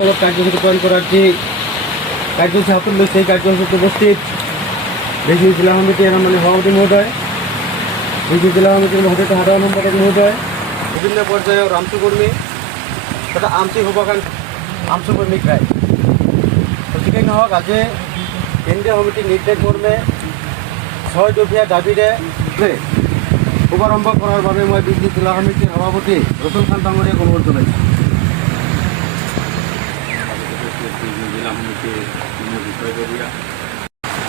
কার্যসূচি প্রণয়ন করার যে কার্যসূচী হাতে রয়েছে সেই কার্যসূচিতে উপস্থিত বেজনি জেলা সমিতির সভাপতি মহোদয়, বেজনি জেলা সমিতির মহোদয় সাধারণ সম্পাদক মহোদয়, বিভিন্ন পর্যায়ের আমচুকর্মী তথা আমচুকর্মী রায় গতিকে নহওক আজি কেন্দ্ৰীয় সমিতিৰ নিৰ্দেশ মৰ্মে 6 দফীয়া দাবীৰে শুভাৰম্ভ কৰাৰ বাবে মই বেজনি জিলা সমিতিৰ সভাপতি ৰতুল খান ডাঙৰীয়াক অনুৰোধ জনাইছোঁ।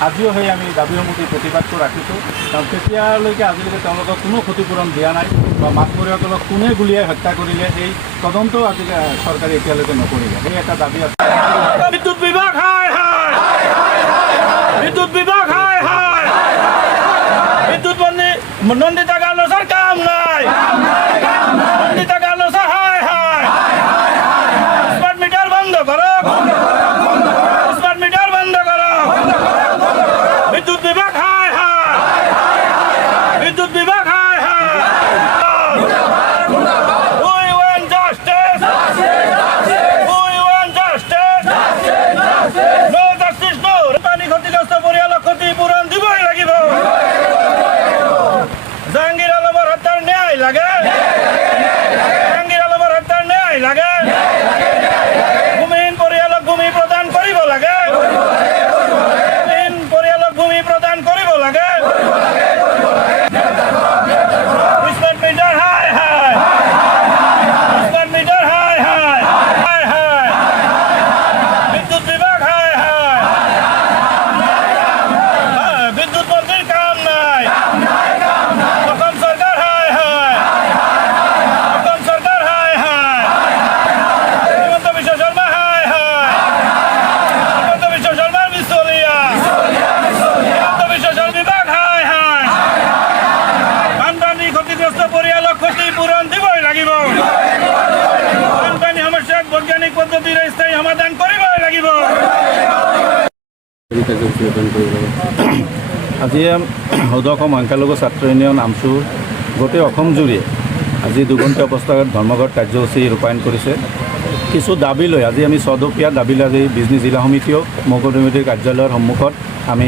আজিও সেই আমি দাবীসমূহ প্ৰতিবাদটো ৰাখিছোঁ, কাৰণ তেতিয়ালৈকে আজিলৈকে তেওঁলোকক কোনো ক্ষতিপূৰণ দিয়া নাই বা মাছমৰীয়াসকলক কোনে গুলীয়াই হত্যা কৰিলে সেই তদন্ত আজি চৰকাৰে এতিয়ালৈকে নকৰিলে। সেই এটা দাবী আছে। বিদ্যুৎ বিভাগ বিদ্যুৎ বিভাগ বিদ্যুৎ নন্দিতা গাৰ্লছৰ কাম নাই, নন্দিতা গাৰ্লছৰ স্মাৰ্ট মিটাৰ বন্ধ কৰক, স্মার্ট মিটার বন্ধ করো, বিদ্যুৎ বিভাগ বিদ্যুৎ বিভাগ We want justice. We want justice. No justice, no. পানী ক্ষতিগ্ৰস্ত পৰিয়ালক ক্ষতিপূৰণ দিবই লাগিব। জাহাংগীৰ আলমৰ হত্যাৰ ন্যায় লাগে, জাহাংগীৰ আলমৰ হত্যাৰ ন্যায় লাগে। ভূমিহীন পৰিয়ালক ভূমি প্ৰদান কৰিব লাগে, ভূমিহীন পৰিয়ালক ভূমি প্ৰদান কৰিব লাগে। স্মাৰ্ট মিটাৰ স্মাৰ্ট মিটাৰ বিদ্যুৎ বিভাগ বিদ্যুৎ মন্ত্ৰীৰ কাম নাই, অসম চৰকাৰ অসম চৰকাৰ হিমন্ত বিশ্ব শৰ্মা হিমন্ত বিশ্ব শৰ্মাৰ মিছলীয়া, হিমন্ত বিশ্ব শৰ্মা বিভাগ বানপানী ক্ষতিগ্ৰস্ত পৰিয়ালক ক্ষতিপূৰণ দিবই লাগিব। বানপানী সমস্যাক বৈজ্ঞানিক পদ্ধতিৰে স্থায়ী সমাধান কৰিবই লাগিব। আজি সদৌ সংখ্যালঘু ছাত্ৰ ইউনিয়ন আমচু গোটেই অসম জুৰি আজি দুঘণ্টা অৱস্থাত ধৰ্মঘট কাৰ্যসূচী ৰূপায়ণ কৰিছে। কিছু দাবী লৈ আজি আমি 6 দফীয়া দাবী লৈ আজি বেজনি জিলা সমিতিও মহকুমা সমিতিৰ কাৰ্যালয়ৰ সন্মুখত আমি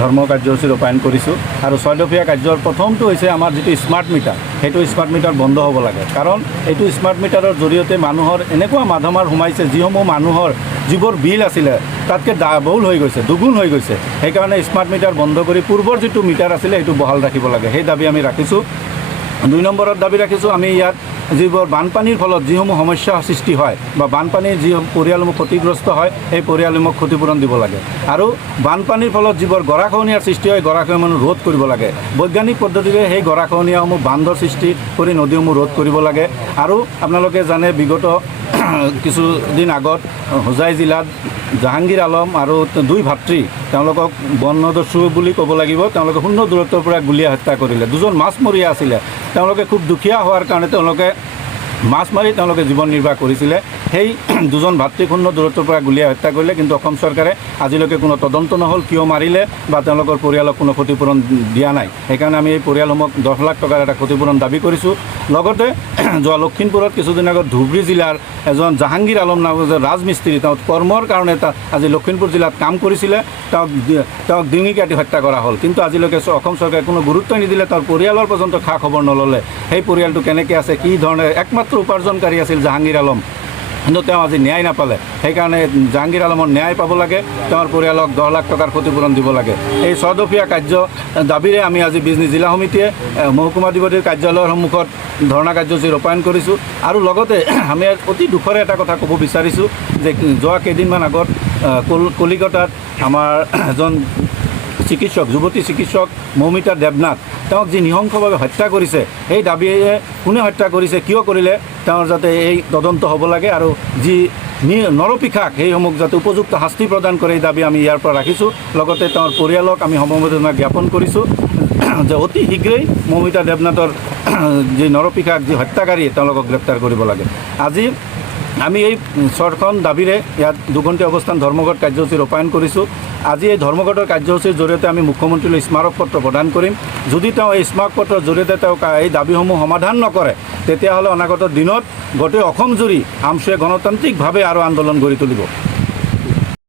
ধৰ্ম কাৰ্যসূচী ৰূপায়ণ কৰিছোঁ। আৰু 6 দফীয়া কাৰ্যৰ প্ৰথমটো হৈছে আমাৰ যিটো স্মাৰ্ট মিটাৰ, সেইটো স্মাৰ্ট মিটাৰ বন্ধ হ'ব লাগে। কাৰণ এইটো স্মাৰ্ট মিটাৰৰ জৰিয়তে মানুহৰ এনেকুৱা মাধমাৰ সোমাইছে, যিসমূহ মানুহৰ যিবোৰ বিল আছিলে তাতকৈ ডাবল হৈ গৈছে, দুগুণ হৈ গৈছে। সেইকাৰণে স্মাৰ্ট মিটাৰ বন্ধ কৰি পূৰ্বৰ যিটো মিটাৰ আছিলে সেইটো বহাল ৰাখিব লাগে, সেই দাবী আমি ৰাখিছোঁ। 2 নম্বৰত দাবী ৰাখিছোঁ, আমি ইয়াত যিবোৰ বানপানীৰ ফলত যিসমূহ সমস্যাৰ সৃষ্টি হয় বা বানপানীৰ যি পৰিয়ালসমূহ ক্ষতিগ্ৰস্ত হয় সেই পৰিয়ালসমূহক ক্ষতিপূৰণ দিব লাগে। আৰু বানপানীৰ ফলত যিবোৰ গৰাখহনীয়াৰ সৃষ্টি হয় গৰাখহনীয়া ৰোধ কৰিব লাগে। বৈজ্ঞানিক পদ্ধতিৰে সেই গৰাখহনীয়াসমূহ বান্ধৰ সৃষ্টি কৰি নদীসমূহ ৰোধ কৰিব লাগে। আৰু আপোনালোকে জানে বিগত কিছুদিন আগত হোজাই জিলাত জাহাংগীৰ আলম আৰু 2 ভাতৃ তেওঁলোকক বনদস্যু বুলি ক'ব লাগিব, তেওঁলোকে 0 দূৰত্বৰ পৰা গুলীয়াই হত্যা কৰিলে। 2জন মাছমৰীয়া আছিলে, তেওঁলোকে খুব দুখীয়া হোৱাৰ কাৰণে তেওঁলোকে মাছ মাৰি তেওঁলোকে জীৱন নিৰ্বাহ কৰিছিলে। সেই 2জন ভাতৃক 0 দূৰত্বৰ পৰা গুলীয়াই হত্যা কৰিলে, কিন্তু অসম চৰকাৰে আজিলৈকে কোনো তদন্ত নহ'ল, কিয় মাৰিলে বা তেওঁলোকৰ পৰিয়ালক কোনো ক্ষতিপূৰণ দিয়া নাই। সেইকাৰণে আমি এই পৰিয়ালসমূহক 10 লাখ টকাৰ এটা ক্ষতিপূৰণ দাবী কৰিছোঁ। লগতে যোৱা লখিমপুৰত কিছুদিন আগত ধুবুৰী জিলাৰ এজন জাহাংগীৰ আলম নামৰ ৰাজমিস্ত্ৰী, তেওঁ কৰ্মৰ কাৰণে আজি লখিমপুৰ জিলাত কাম কৰিছিলে, তেওঁক ডিঙি কাটি হত্যা কৰা হ'ল। কিন্তু আজিলৈকে অসম চৰকাৰে কোনো গুৰুত্ব নিদিলে, তেওঁৰ পৰিয়ালৰ পৰ্যন্ত খা খবৰ নল'লে। সেই পৰিয়ালটো কেনেকৈ আছে, কি ধৰণে, একমাত্ৰ উপাৰ্জনকাৰী আছিল জাহাংগীৰ আলম, কিন্তু তেওঁ আজি ন্যায় নাপালে। সেইকাৰণে জাহাংগীৰ আলমৰ ন্যায় পাব লাগে, তেওঁৰ পৰিয়ালক 10 লাখ টকাৰ ক্ষতিপূৰণ দিব লাগে। এই 6 দফীয়া দাবীৰে আমি আজি বেজনি জিলা সমিতিয়ে মহকুমাধিপতিৰ কাৰ্যালয়ৰ সন্মুখত ধৰ্ণা কাৰ্যসূচী ৰূপায়ণ কৰিছোঁ। আৰু লগতে আমি অতি দুখৰে এটা কথা ক'ব বিচাৰিছোঁ যে যোৱা কেইদিনমান আগত কলিকতাত আমাৰ এজন চিকিৎসক, যুৱতী চিকিৎসক মৌমিতা দেৱনাথ, তেওঁক যি নৃশংসভাৱে হত্যা কৰিছে, সেই দাবীয়ে কোনে হত্যা কৰিছে, কিয় কৰিলে, তেওঁৰ যাতে এই তদন্ত হ'ব লাগে। আৰু যি নৰপিশাক সেইসমূহক যাতে উপযুক্ত শাস্তি প্ৰদান কৰে, এই দাবী আমি ইয়াৰ পৰা ৰাখিছোঁ। লগতে তেওঁৰ পৰিয়ালক আমি সমবেদনা জ্ঞাপন কৰিছোঁ যে অতি শীঘ্ৰেই মৌমিতা দেৱনাথৰ যি নৰপিশাক, যি হত্যাকাৰী, তেওঁলোকক গ্ৰেপ্তাৰ কৰিব লাগে। আজি আমি এই 6খন দাবীৰে ইয়াত দুঘণ্টীয়া অৱস্থান ধৰ্মঘট কাৰ্যসূচী ৰূপায়ণ কৰিছোঁ। আজি এই ধৰ্মঘটৰ কাৰ্যসূচীৰ জৰিয়তে আমি মুখ্যমন্ত্ৰীলৈ স্মাৰক পত্ৰ প্ৰদান কৰিম। যদি তেওঁ এই স্মাৰক পত্ৰৰ জৰিয়তে তেওঁ এই দাবীসমূহ সমাধান নকৰে, তেতিয়াহ'লে অনাগত দিনত গোটেই অসম জুৰি আমচুৱে গণতান্ত্ৰিকভাৱে আৰু আন্দোলন গঢ়ি তুলিব।